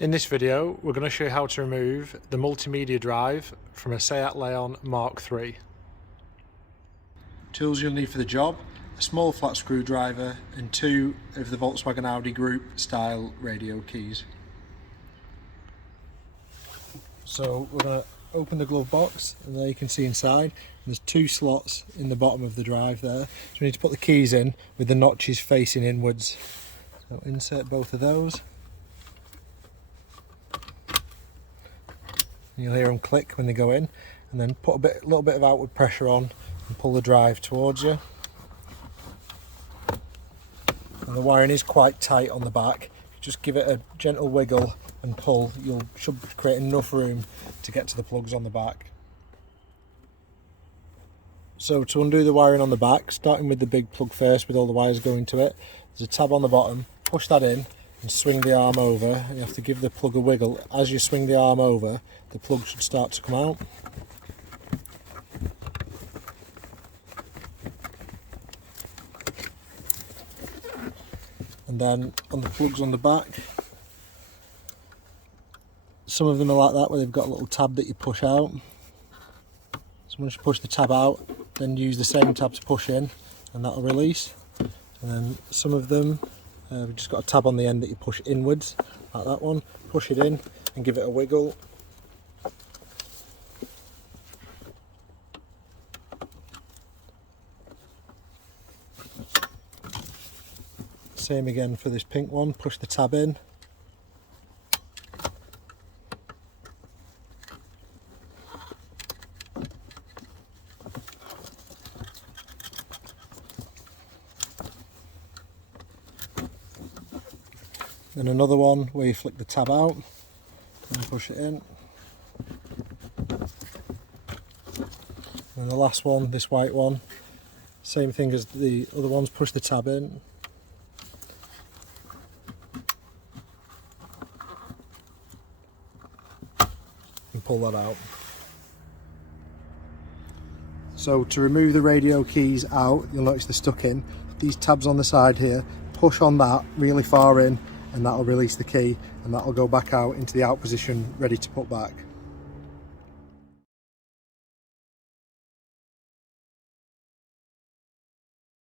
In this video, we're going to show you how to remove the multimedia drive from a Seat Leon Mk3. Tools you'll need for the job: a small flat screwdriver and two of the Volkswagen Audi Group style radio keys. So we're going to open the glove box, and there you can see inside there's two slots in the bottom of the drive there. So we need to put the keys in with the notches facing inwards. So insert both of those. You'll hear them click when they go in, and then put a little bit of outward pressure on and pull the drive towards you. And the wiring is quite tight on the back. Just give it a gentle wiggle and pull. You should create enough room to get to the plugs on the back. So to undo the wiring on the back, starting with the big plug first with all the wires going to it, there's a tab on the bottom. Push that in and swing the arm over. You have to give the plug a wiggle. As you swing the arm over, the plug should start to come out. And then on the plugs on the back, some of them are like that, where they've got a little tab that you push out. So once you push the tab out, then use the same tab to push in, and that'll release. And then some of them, we've just got a tab on the end that you push inwards, like that one. Push it in and give it a wiggle. Same again for this pink one. Push the tab in. Then another one where you flick the tab out and push it in. And the last one, this white one, same thing as the other ones, push the tab in. And pull that out. So to remove the radio keys out, you'll notice they're stuck in. These tabs on the side here, push on that really far in, and that'll release the key, and that'll go back out into the out position, ready to put back.